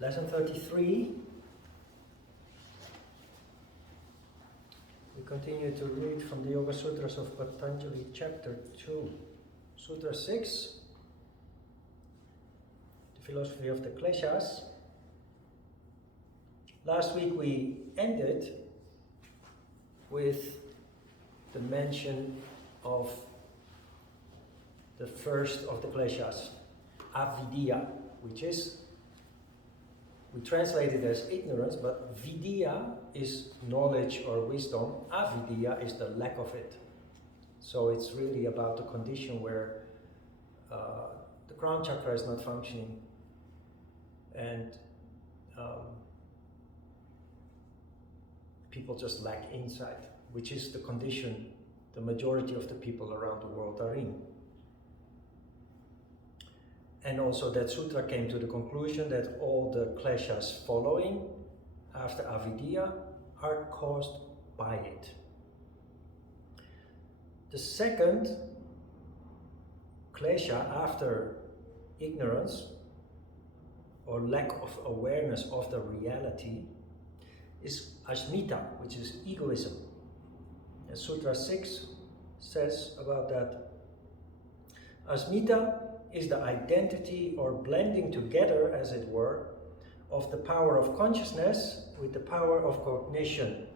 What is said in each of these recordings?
Lesson 33. We continue to read from the Yoga Sutras of Patanjali, chapter 2. Sutra 6, the philosophy of the Kleshas. Last week we ended with the mention of the first of the Kleshas, avidya, which is, we translate it as ignorance, but vidya is knowledge or wisdom, avidya is the lack of it. So it's really about the condition where the crown chakra is not functioning and people just lack insight, which is the condition the majority of the people around the world are in. And also that sutra came to the conclusion that all the kleshas following after avidya are caused by it. The second klesha after ignorance or lack of awareness of the reality is asmita, which is egoism. And Sutra 6 says about that. Asmita is the identity or blending together, as it were, of the power of consciousness with the power of cognition.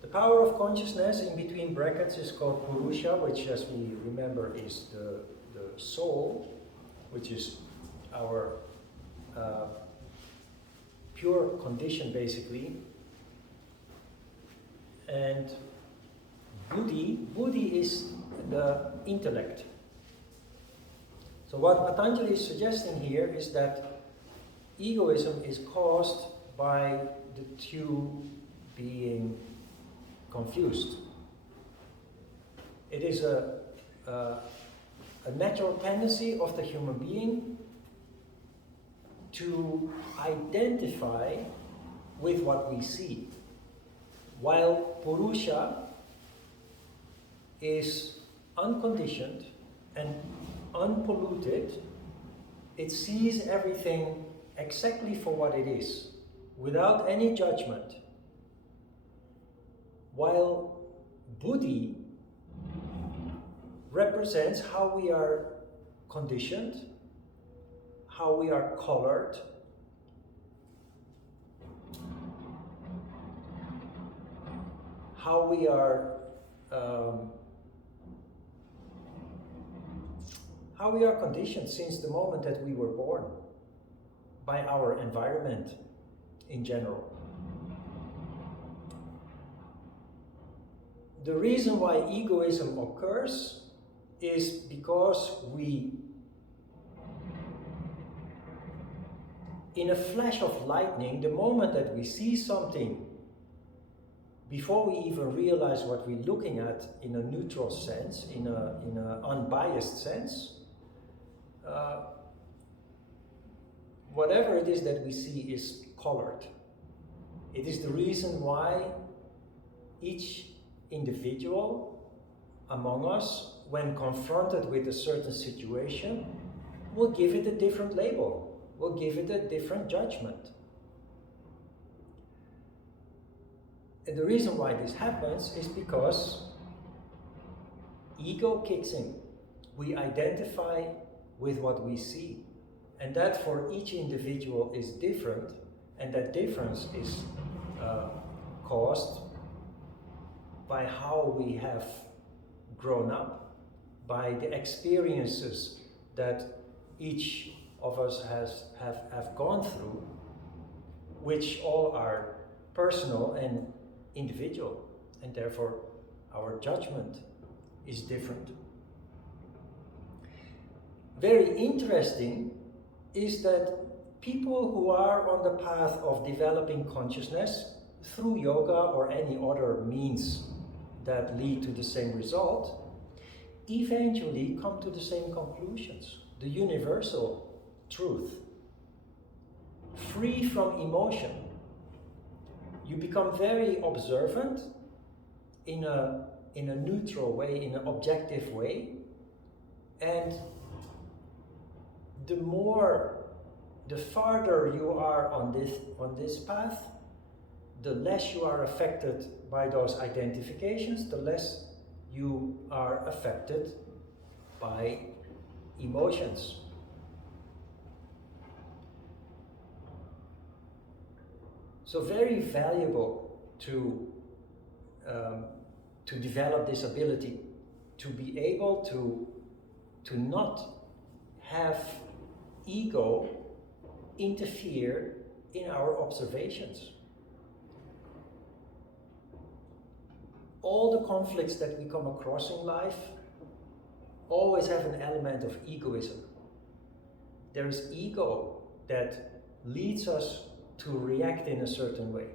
The power of consciousness in between brackets is called Purusha, which, as we remember, is the soul, which is our pure condition, basically. And Buddhi is the intellect. So what Patanjali is suggesting here is that egoism is caused by the two being confused. It is a natural tendency of the human being to identify with what we see, while Purusha is unconditioned and unpolluted. It sees everything exactly for what it is, without any judgment, while Buddhi represents how we are conditioned, how we are colored, how we are conditioned since the moment that we were born by our environment in general. The reason why egoism occurs is because we, in a flash of lightning, the moment that we see something, before we even realize what we're looking at in a neutral sense, in an unbiased sense, whatever it is that we see is colored. It is the reason why each individual among us, when confronted with a certain situation, will give it a different label, will give it a different judgment. And the reason why this happens is because ego kicks in. We identify with what we see. And that for each individual is different, and that difference is caused by how we have grown up, by the experiences that each of us have gone through, which all are personal and individual, and therefore our judgment is different. Very interesting is that people who are on the path of developing consciousness through yoga or any other means that lead to the same result, eventually come to the same conclusions. The universal truth, free from emotion, You become very observant in a neutral way, in an objective way, and the farther you are on this path, the less you are affected by those identifications, the less you are affected by emotions. So very valuable to develop this ability, to be able to not have ego interfere in our observations. All the conflicts that we come across in life always have an element of egoism. There is ego that leads us to react in a certain way.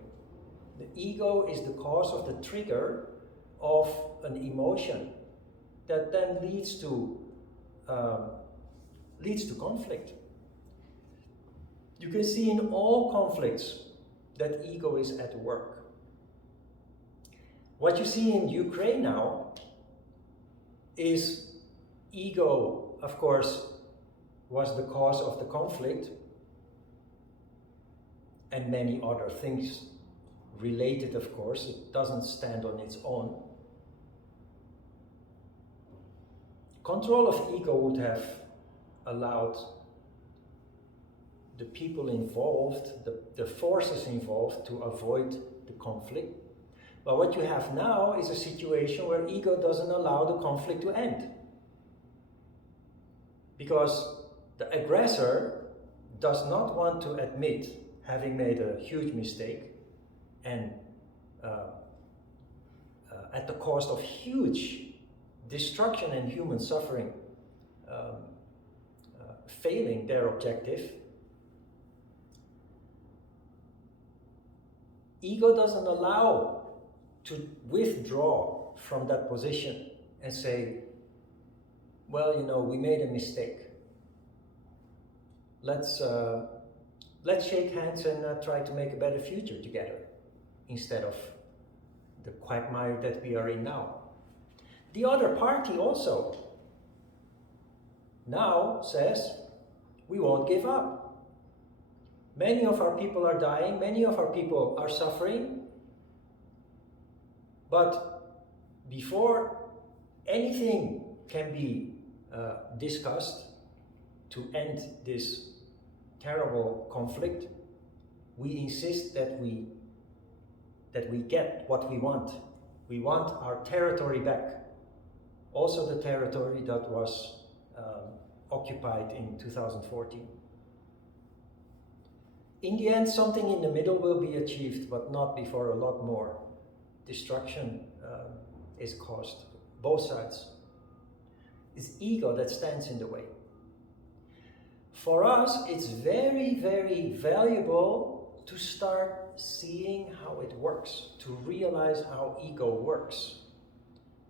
The ego is the cause of the trigger of an emotion that then leads to conflict. You can see in all conflicts that ego is at work. What you see in Ukraine now is ego, of course, was the cause of the conflict, and many other things related, of course. It doesn't stand on its own. Control of ego would have allowed the people involved, the forces involved, to avoid the conflict. But what you have now is a situation where ego doesn't allow the conflict to end. Because the aggressor does not want to admit having made a huge mistake and at the cost of huge destruction and human suffering, failing their objective. Ego doesn't allow to withdraw from that position and say, well, you know, we made a mistake. Let's shake hands and try to make a better future together, instead of the quagmire that we are in now. The other party also now says, we won't give up. Many of our people are dying, many of our people are suffering, but before anything can be discussed to end this terrible conflict, we insist that we get what we want. We want our territory back. Also the territory that was occupied in 2014. In the end, something in the middle will be achieved, but not before a lot more destruction is caused. Both sides. It's ego that stands in the way. For us, it's very, very valuable to start seeing how it works, to realize how ego works,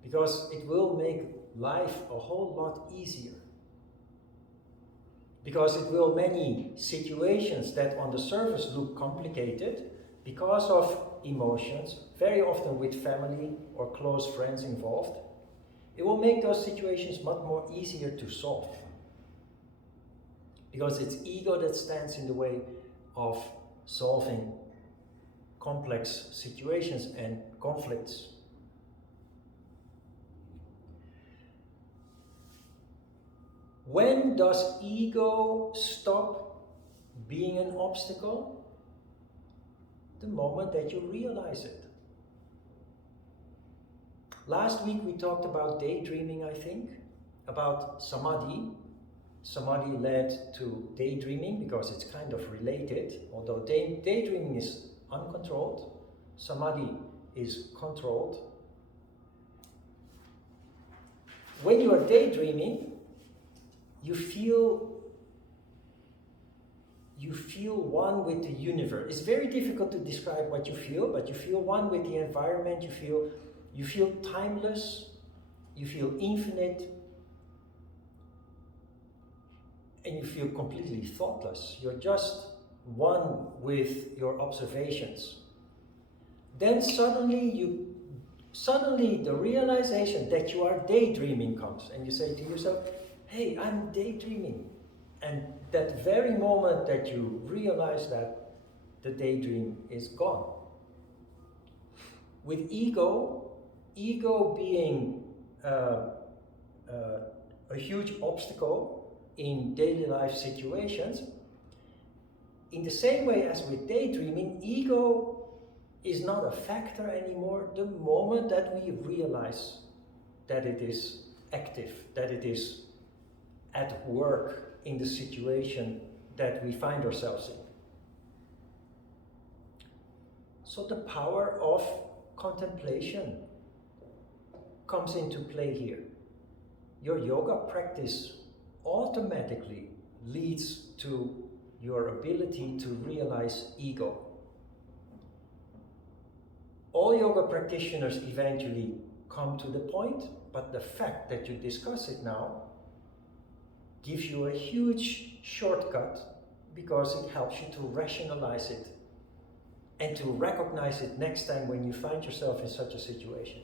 because it will make life a whole lot easier. Because it will many situations that on the surface look complicated because of emotions, very often with family or close friends involved, it will make those situations much more easier to solve. Because it's ego that stands in the way of solving complex situations and conflicts. When does ego stop being an obstacle? The moment that you realize it. Last week we talked about daydreaming, I think, about samadhi. Samadhi led to daydreaming because it's kind of related, although daydreaming is uncontrolled, samadhi is controlled. When you are daydreaming, you feel one with the universe. It's very difficult to describe what you feel, but you feel one with the environment, you feel timeless, you feel infinite, and you feel completely thoughtless. You're just one with your observations. then suddenly the realization that you are daydreaming comes, and you say to yourself, hey, I'm daydreaming. And that very moment that you realize that, the daydream is gone. With ego being a huge obstacle in daily life situations, in the same way as with daydreaming, ego is not a factor anymore the moment that we realize that it is active, that it is at work in the situation that we find ourselves in. So the power of contemplation comes into play here. Your yoga practice automatically leads to your ability to realize ego. All yoga practitioners eventually come to the point, but the fact that you discuss it now gives you a huge shortcut because it helps you to rationalize it and to recognize it next time when you find yourself in such a situation.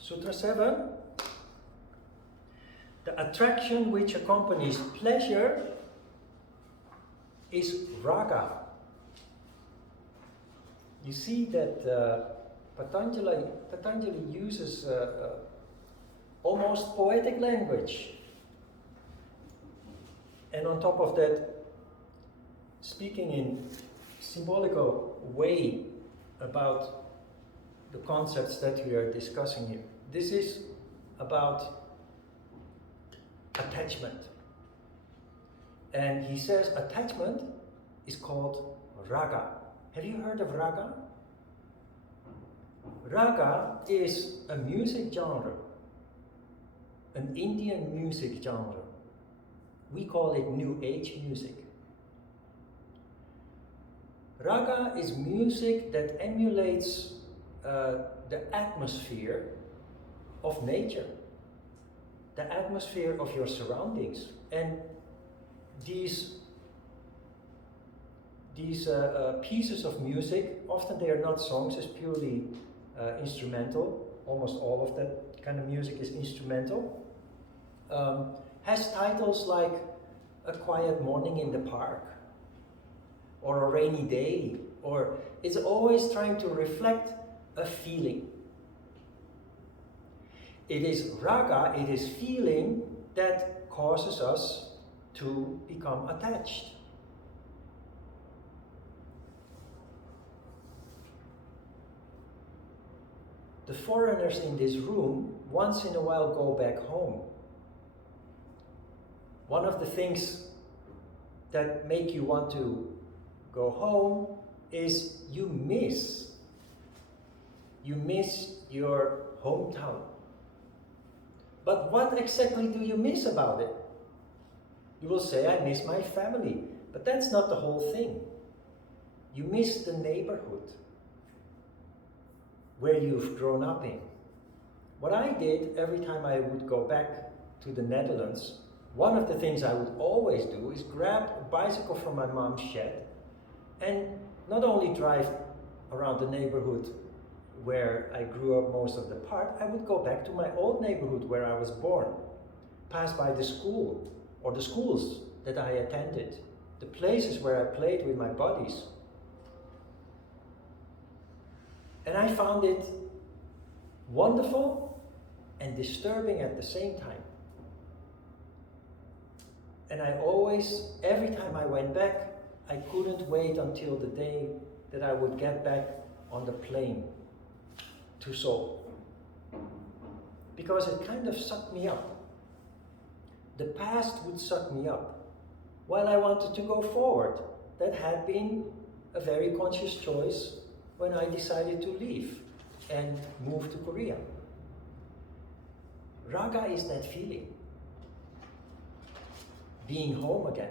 Sutra 7. The attraction which accompanies pleasure is raga. You see that Patanjali uses almost poetic language. And on top of that, speaking in symbolical way about the concepts that we are discussing here. This is about attachment. And he says attachment is called raga. Have you heard of raga? Raga is a music genre, an Indian music genre. We call it New Age music. Raga is music that emulates the atmosphere of nature, the atmosphere of your surroundings. And these pieces of music, often they are not songs, it's purely instrumental. Almost all of that kind of music is instrumental. Has titles like A Quiet Morning in the Park, or A Rainy Day, or it's always trying to reflect a feeling. It is raga, it is feeling that causes us to become attached. The foreigners in this room once in a while go back home. One of the things that make you want to go home is you miss your hometown. But what exactly do you miss about it? You will say, I miss my family. But that's not the whole thing. You miss the neighborhood where you've grown up in. What I did every time I would go back to the Netherlands, one of the things I would always do is grab a bicycle from my mom's shed and not only drive around the neighborhood where I grew up most of the part, I would go back to my old neighborhood where I was born, pass by the school or the schools that I attended, the places where I played with my buddies. And I found it wonderful and disturbing at the same time. And I always, every time I went back, I couldn't wait until the day that I would get back on the plane to Seoul. Because it kind of sucked me up. The past would suck me up while I wanted to go forward. That had been a very conscious choice when I decided to leave and move to Korea. Raga is that feeling. Being home again.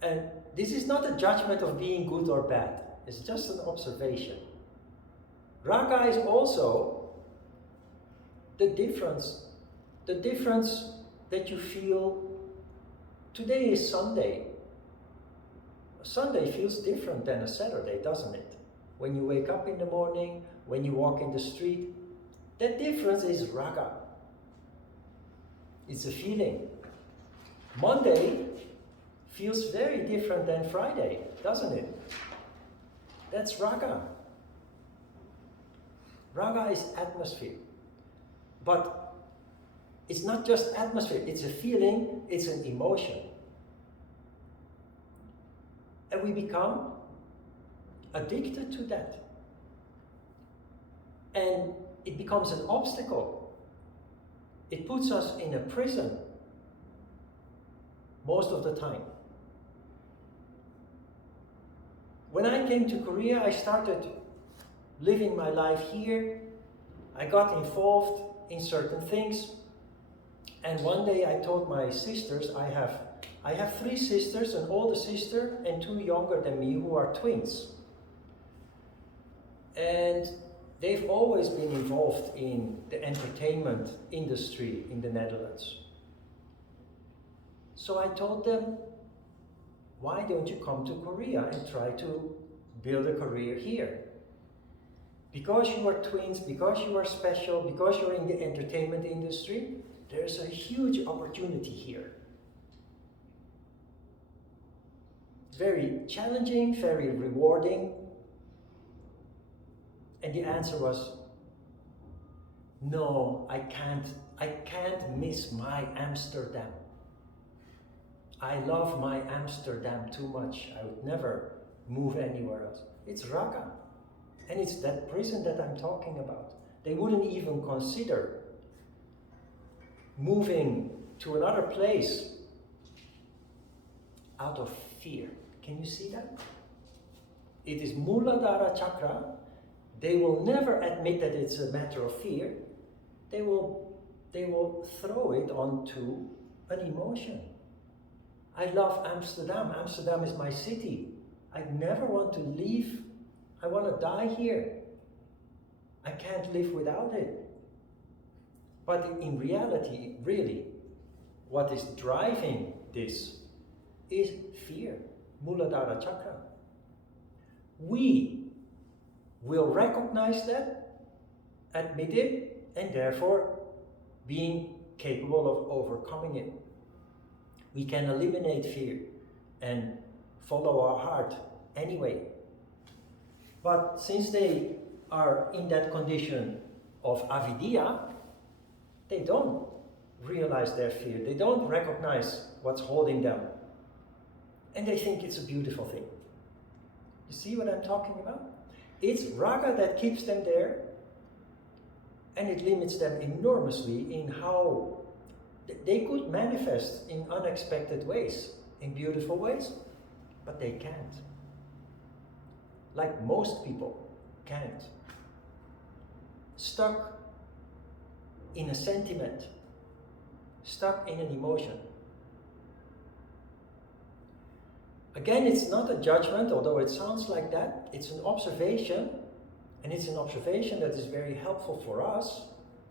And this is not a judgment of being good or bad. It's just an observation. Raga is also the difference that you feel. Today is Sunday. A Sunday feels different than a Saturday, doesn't it? When you wake up in the morning, when you walk in the street, that difference is raga. It's a feeling. Monday feels very different than Friday, doesn't it? That's raga. Raga is atmosphere. But it's not just atmosphere, it's a feeling, it's an emotion. And we become addicted to that. And it becomes an obstacle. It puts us in a prison most of the time. When I came to Korea, I started living my life here. I got involved in certain things. And one day I told my sisters, I have 3 sisters, an older sister and 2 younger than me who are twins. And they've always been involved in the entertainment industry in the Netherlands. So I told them, why don't you come to Korea and try to build a career here? Because you are twins, because you are special, because you're in the entertainment industry, there's a huge opportunity here. Very challenging, very rewarding. And the answer was, no, I can't miss my Amsterdam. I love my Amsterdam too much. I would never move anywhere else. It's raga. And it's that prison that I'm talking about. They wouldn't even consider moving to another place out of fear. Can you see that? It is Muladhara Chakra. They will never admit that it's a matter of fear. They will throw it onto an emotion. I love Amsterdam. Amsterdam is my city. I never want to leave. I want to die here. I can't live without it. But in reality, really, what is driving this is fear, Muladhara Chakra. We will recognize that, admit it, and therefore being capable of overcoming it. We can eliminate fear and follow our heart anyway. But since they are in that condition of avidya, they don't realize their fear. They don't recognize what's holding them. And they think it's a beautiful thing. You see what I'm talking about? It's raga that keeps them there, and it limits them enormously in how they could manifest in unexpected ways, in beautiful ways, but they can't. Like most people can't. Stuck in a sentiment, stuck in an emotion. Again, it's not a judgment, although it sounds like that. It's an observation, and it's an observation that is very helpful for us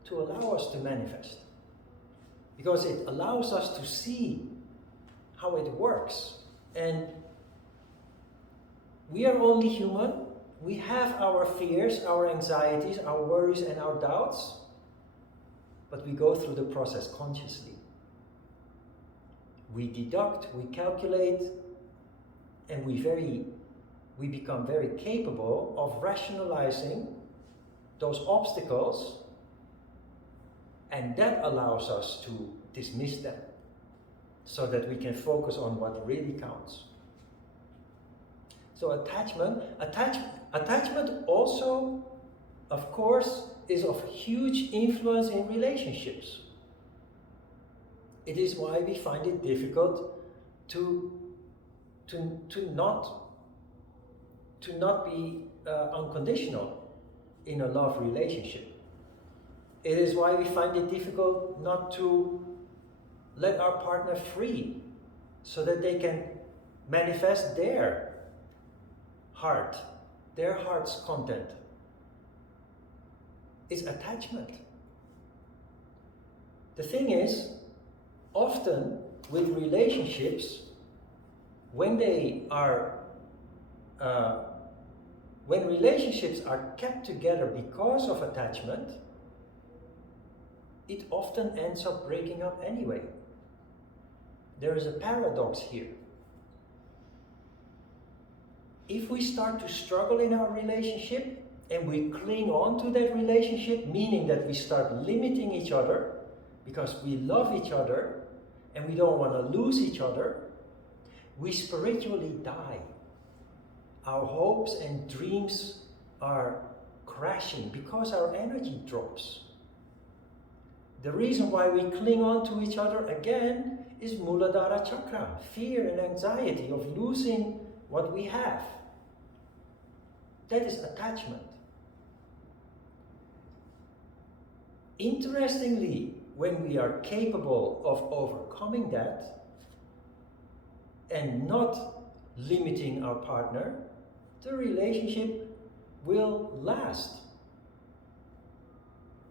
to allow us to manifest. Because it allows us to see how it works. And we are only human. We have our fears, our anxieties, our worries, and our doubts. But we go through the process consciously. We deduct, we calculate, and we become very capable of rationalizing those obstacles, and that allows us to dismiss them so that we can focus on what really counts. So attachment also, of course, is of huge influence in relationships. It is why we find it difficult to not be unconditional in a love relationship. It is why we find it difficult not to let our partner free so that they can manifest their heart, their heart's content. It's attachment. The thing is, often with relationships, when relationships are kept together because of attachment, it often ends up breaking up anyway. There is a paradox here. If we start to struggle in our relationship and we cling on to that relationship, meaning that we start limiting each other because we love each other and we don't want to lose each other, we spiritually die. Our hopes and dreams are crashing because our energy drops. The reason why we cling on to each other again is Muladhara Chakra, fear and anxiety of losing what we have. That is attachment. Interestingly, when we are capable of overcoming that and not limiting our partner, the relationship will last.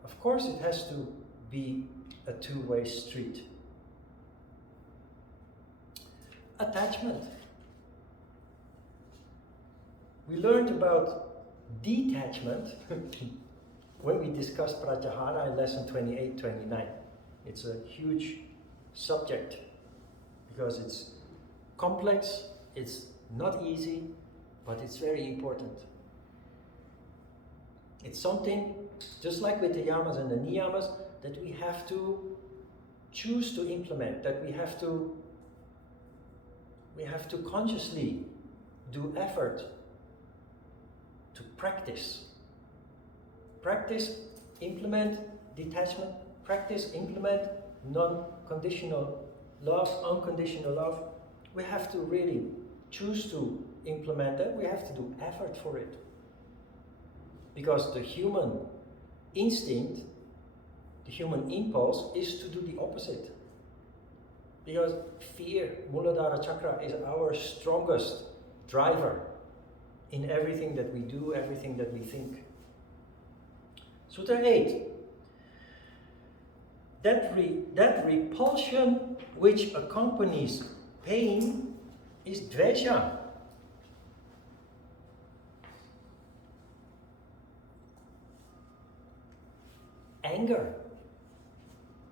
Of course, it has to be a two-way street. Attachment. We learned about detachment when we discussed Pratyahara in lesson 28-29. It's a huge subject because it's complex, it's not easy, but it's very important. It's something, just like with the yamas and the niyamas, that we have to choose to implement, that we have to consciously do effort to practice. Practice, implement detachment, practice, implement non-conditional love, unconditional love. We have to really choose to implement that. We have to do effort for it. Because the human instinct, the human impulse is to do the opposite. Because fear, Muladhara Chakra, is our strongest driver in everything that we do, everything that we think. Sutra 8. That repulsion which accompanies pain is dvesha. Anger,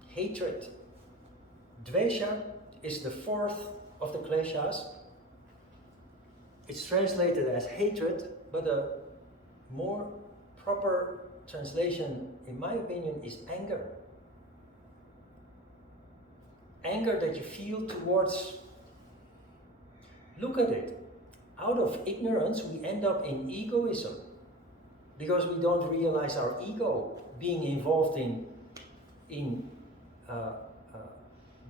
hatred. Dvesha is the fourth of the Kleshas. It's translated as hatred, but a more proper translation, in my opinion, is anger. Anger that you feel towards, look at it, out of ignorance we end up in egoism because we don't realize our ego being involved in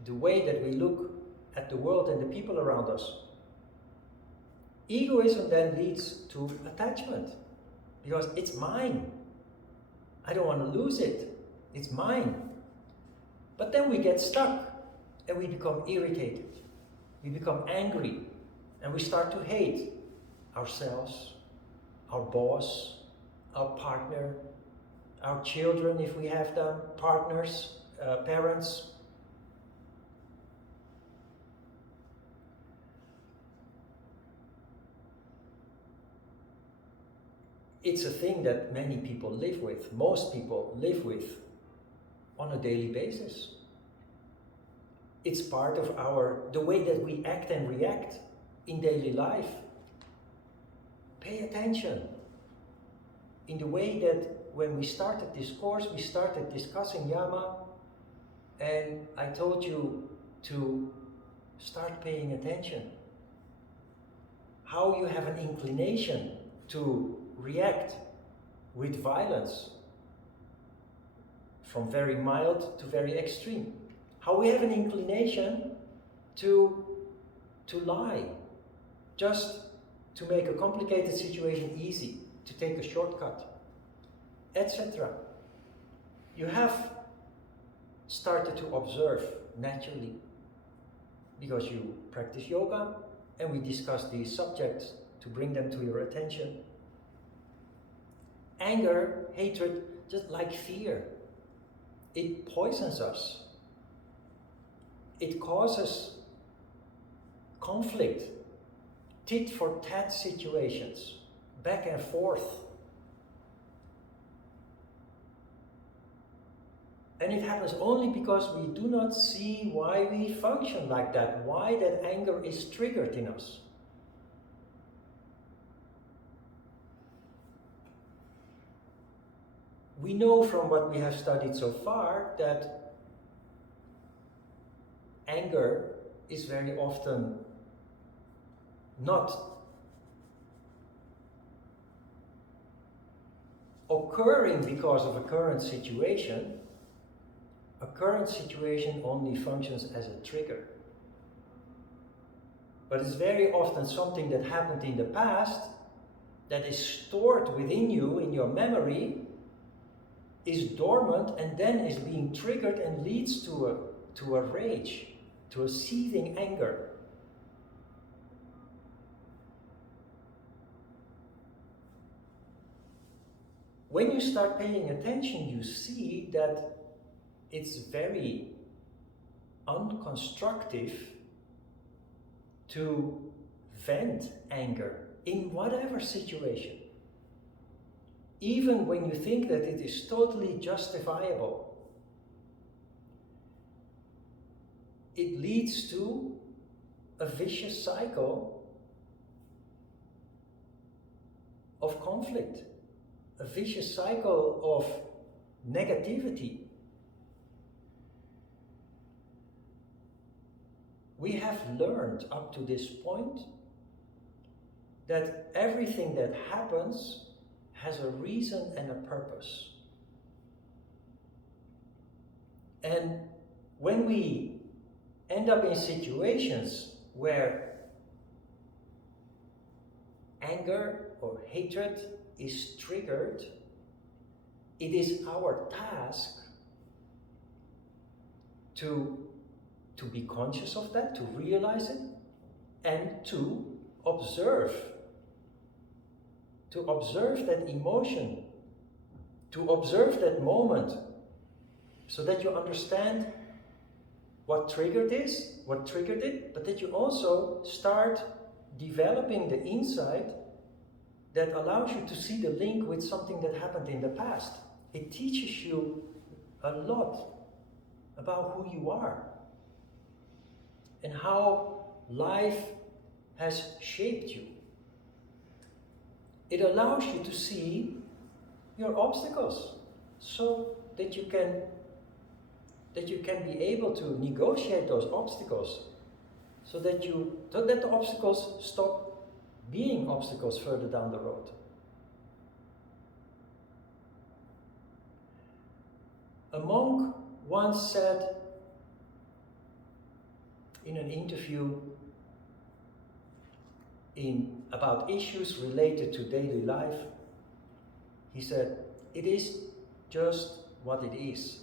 the way that we look at the world and the people around us. Egoism then leads to attachment because it's mine. I don't want to lose it. It's mine. But then we get stuck and we become irritated. We become angry and we start to hate ourselves, our boss, our partner, our children if we have them, partners, parents. It's a thing that many people live with, most people live with on a daily basis. It's part of the way that we act and react in daily life. Pay attention. In the way that when we started this course, we started discussing yama, and I told you to start paying attention. How you have an inclination to react with violence, from very mild to very extreme. How we have an inclination to lie, just to make a complicated situation easy, to take a shortcut, etc. You have started to observe naturally because you practice yoga and we discuss these subjects to bring them to your attention. Anger, hatred, just like fear, it poisons us. it causes conflict, tit for tat situations, back and forth. And it happens only because we do not see why we function like that, why that anger is triggered in us. We know from what we have studied so far that anger is very often not occurring because of a current situation. A current situation only functions as a trigger. But it's very often something that happened in the past that is stored within you, in your memory, is dormant and then is being triggered and leads to a rage, to a seething anger. When you start paying attention, you see that it's very unconstructive to vent anger in whatever situation. Even when you think that it is totally justifiable, it leads to a vicious cycle of conflict, a vicious cycle of negativity. We have learned up to this point that everything that happens has a reason and a purpose. And when we end up in situations where anger or hatred is triggered, it is our task to be conscious of that, to realize it, and to observe that emotion, to observe that moment, so that you understand what triggered it, but that you also start developing the insight that allows you to see the link with something that happened in the past. It teaches you a lot about who you are and how life has shaped you. It allows you to see your obstacles so that you can be able to negotiate those obstacles, so that the obstacles stop being obstacles further down the road. A monk once said in an interview about issues related to daily life, he said, "It is just what it is.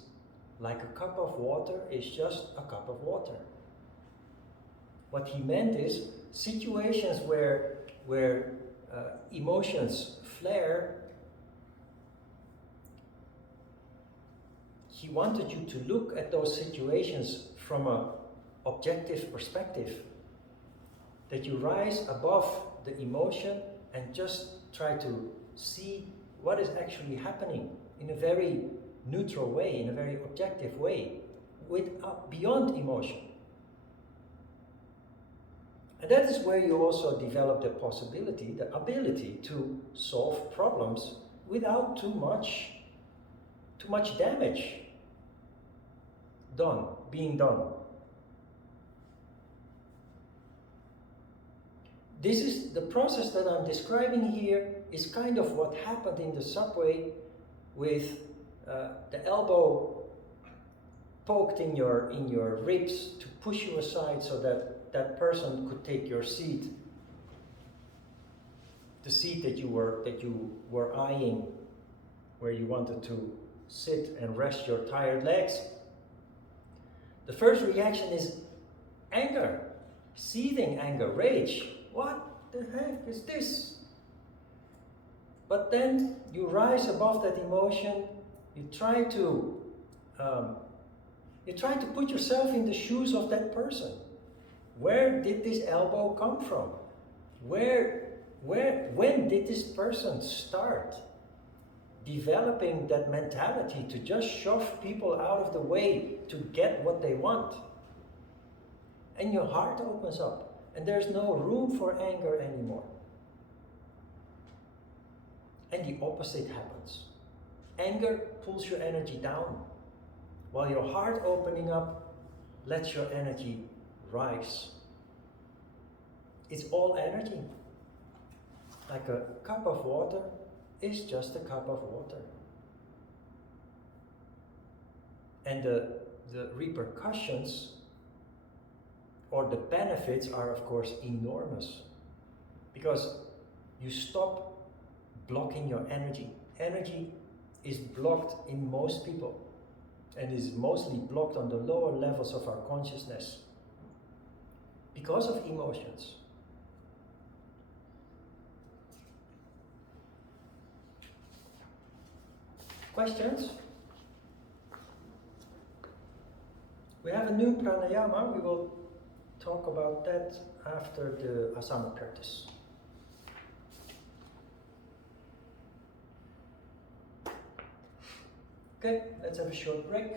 Like a cup of water is just a cup of water." What he meant is situations where emotions flare, he wanted you to look at those situations from an objective perspective, that you rise above the emotion and just try to see what is actually happening in a very neutral way, in a very objective way, beyond emotion. And that is where you also develop the ability to solve problems without too much damage being done. This is the process that I'm describing here, is kind of what happened in the subway with the elbow poked in your ribs to push you aside so that that person could take your seat, the seat that you were eyeing, where you wanted to sit and rest your tired legs. The first reaction is anger, seething anger, rage. What the heck is this? But then you rise above that emotion, you try to You try to put yourself in the shoes of that person. Where did this elbow come from? When did this person start developing that mentality to just shove people out of the way to get what they want? And your heart opens up, and there's no room for anger anymore. And the opposite happens. Anger pulls your energy down, while your heart opening up lets your energy rise. It's all energy. Like a cup of water is just a cup of water. And the repercussions or the benefits are, of course, enormous. Because you stop blocking your energy. Energy is blocked in most people, and is mostly blocked on the lower levels of our consciousness because of emotions. Questions? We have a new pranayama. We will talk about that after the asana practice. Okay, let's have a short break.